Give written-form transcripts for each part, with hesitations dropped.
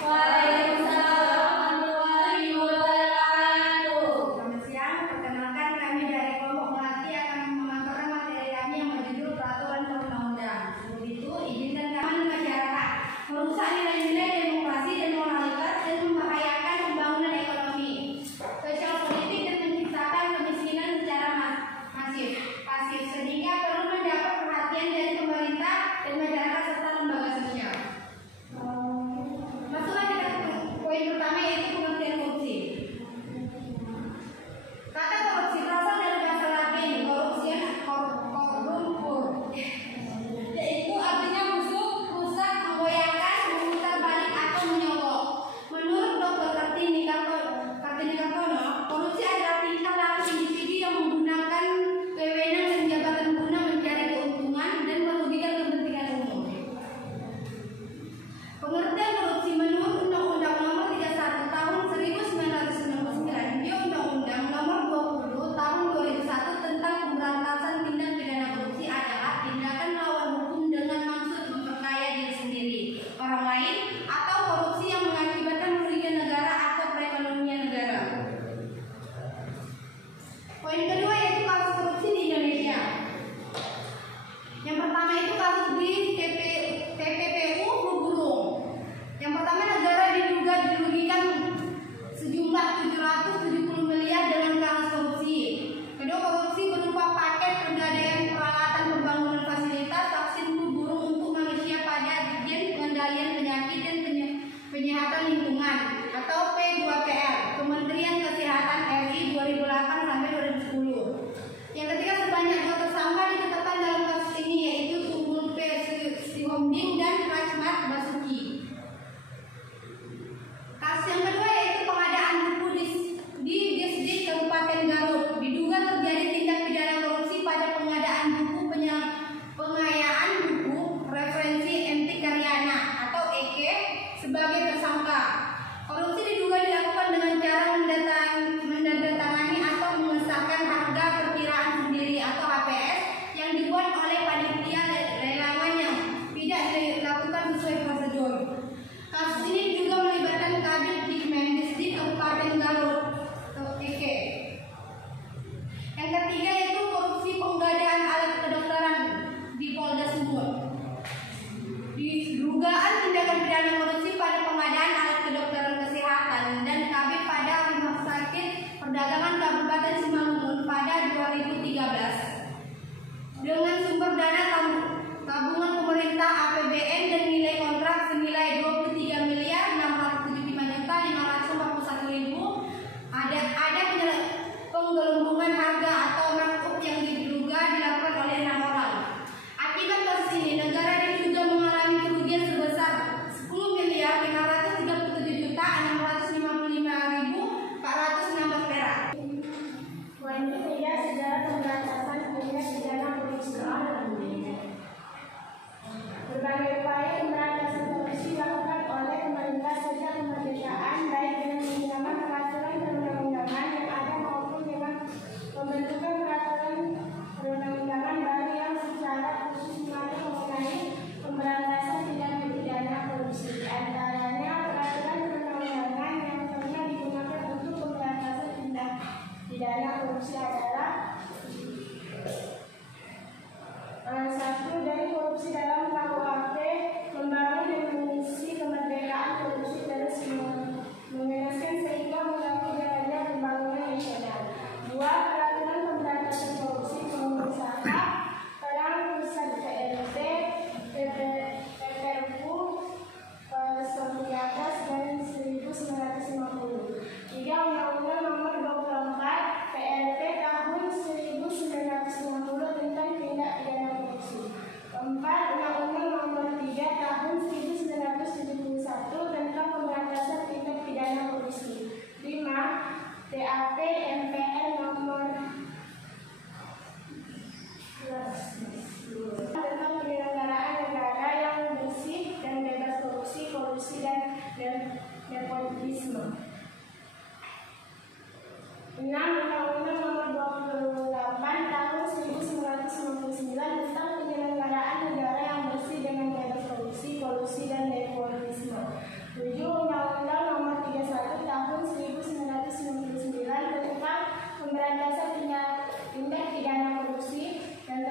Waalaikumsalam warahmatullahi wabarakatuh. Selamat siang, perkenalkan kami dari kelompok Melati akan memaparkan materi kami yang berjudul peraturan perundang-undang. Sebelum itu, izinkan kami masyarakat merusak nilai-nilai demokrasi dan moralitas dan membahayakan pembangunan ekonomi, sosial politik dan menciptakan kemiskinan secara pasif, sehingga perlu mendapat perhatian dari pemerintah dan masyarakat serta lembaga sosial. Masuklah kita ke poin pertama, yaitu pengertian korupsi. Kata korupsi berasal dari bahasa Latin corruption, corrumpur, yaitu artinya busuk, rusak, menggoyahkan, memutar balik atau menyogok. Menurut Dr. Kartini Kartono, korupsi adalah tingkah laku individu yang menggunakan wewenang dan jabatan guna mencari keuntungan dan merugikan kepentingan umum. Pengertian korupsi menurut Undang-Undang Nomor 31 Tahun 1999 di Undang-Undang Nomor 20 Tahun 2001 tentang pemberantasan tindak pidana korupsi adalah tindakan melawan hukum dengan maksud memperkaya diri sendiri, orang lain, atau korupsi yang mengakibatkan merugikan negara atau perekonomian negara. Poin kedua yaitu kasus korupsi di Indonesia. Yang pertama itu kasus di TPPU Flu Burung. Yang pertama, negara diduga dirugikan sejumlah 770 miliar dengan kasus korupsi. Kedua, korupsi berupa paket penggadaian peralatan pembangunan fasilitas vaksin flu burung untuk manusia pada Dirjen Pengendalian Penyakit dan Penyihatan Lingkungan atau P2PR Kementerian Kesehatan RI 2008 sampai 2010. Yang ketiga, sebanyak 2 tersangka ditetapkan dalam kasus ini, yaitu Tunggul P. Sihomding dan Rachmat Basuki. Kasus yang kedua yaitu pengadaan buku di Disdik Kabupaten Garut. Diduga terjadi tindak pidana korupsi pada pengadaan buku pengayaan buku referensi Entik Karyana atau EK sebagai tersangka. Korupsi diduga dilakukan dengan cara menandatangani atau mengesahkan harga perkiraan sendiri atau HPS yang dibuat oleh panitia relawan yang tidak dilakukan sesuai prosedur. Kasus ini juga melibatkan Kabid Dikmendisdik Kabupaten Garut atau EK. Yang ketiga yaitu korupsi penggadaian alat kedokteran di Polda Sumut. Dugaan tindakan pidana korupsi pada pengadaan alat kedokteran kesehatan dan KB pada Rumah Sakit Perdagangan Kabupaten Simalungun pada 2013 dengan sumber dana tabungan pemerintah APBN dan nilai kontrak senilai 23.675.541.000. Ada penggelembungan harga atau markup yang diduga dilakukan oleh 6 orang. Akibat kasus ini, negara juga mengalami kerugian sebesar 10.537.655.416 perak. Poin ketiga, sejarah pemberantasan tindak pidana korupsi. Berbagai upaya pemberantasan korupsi dilakukan oleh pemerintah sejak kemerdekaan, baik dengan menggunakan peraturan perundang-undangan yang ada maupun dengan pembentukan peraturan perundang-undangan baru yang secara khusus mengatur mengenai pemberantasan tindak pidana korupsi. Di antaranya peraturan perundang-undangan yang pernah digunakan untuk pemberantasan tindak pidana korupsi adalah satu, dari korupsi dalam KUHP, membangun dan mengisi kemerdekaan korupsi terus mengenaskan sehingga mengganggu jalannya pembangunan nasional. 2, peraturan pemberantasan korupsi pengusaha, perang pusat PLT, PPRU 19 dan 1950. 3, Undang-Undang Nomor 24 PLT tahun 1950 tentang tindak pidana korupsi. 4, Undang-Undang Nomor 3 tahun 1971 tentang pemberantasan tindak pidana korupsi. 5, DAP MPR Nomor 11 tentang penyelenggaraan negara yang bersih dan bebas korupsi dan nepotisme. 6, Undang-Undang Nomor 28 tahun 1999 tentang penyelenggaraan negara yang bersih dengan bebas korupsi dan nepotisme. 7,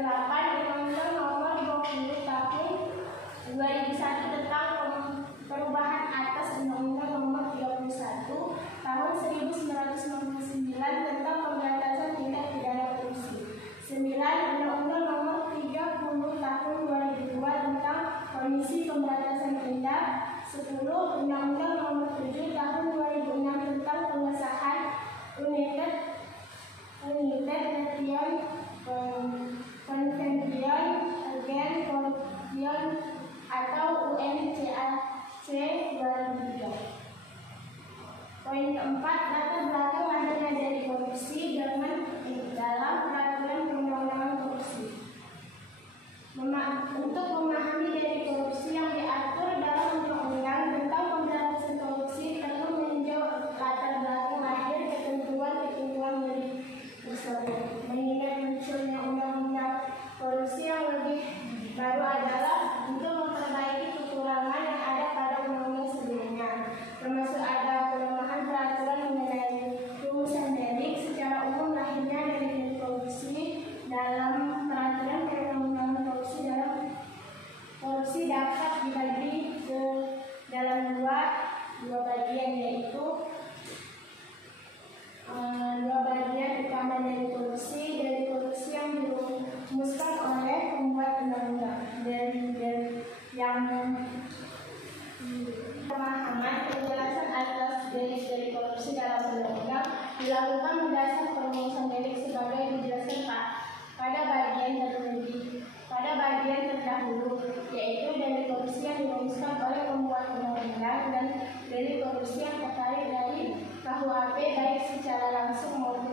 Undang-Undang Nomor 20 Tahun 2001 tentang perubahan atas Undang-Undang Nomor 31 Tahun 1999 tentang pemberantasan tindak pidana korupsi. 9. Undang-Undang Nomor 30 Tahun 2002 tentang Komisi Pemberantasan Tindak. 10. Undang-Undang Nomor 7 Tahun 2006 tentang pengesahan United Nations Convention Against Corruption atau UNCAC 2003. Poin keempat, latar belakang lahirnya dari korupsi dalam peraturan perundang-undangan korupsi. Untuk memahami dari korupsi yang diatur dalam undang-undang tentang pemberantasan korupsi perlu meninjau latar belakang lahir ketentuan dari tersebut. Mengingat munculnya undang-undang korupsi yang lebih baru adalah untuk memperbaiki kekurangan yang ada pada undang-undang sebelumnya, termasuk ada pelemahan peraturan mengenai rumusan delik. Secara umum lahirnya dari korupsi dalam peraturan perundang-undangan korupsi dapat dibagi ke dalam dua bagian, yaitu dua bagian utama dari korupsi yang dirumuskan oleh pembuat undang-undang dan yang pemahaman penjelasan atas delik dari korupsi dalam undang-undang dilakukan berdasar perumusan delik sebagai dijelaskan pada bagian terdahulu, yaitu delik korupsi yang dirumuskan oleh pembuat undang-undang dan delik korupsi yang terkait dari KUHP baik secara langsung maupun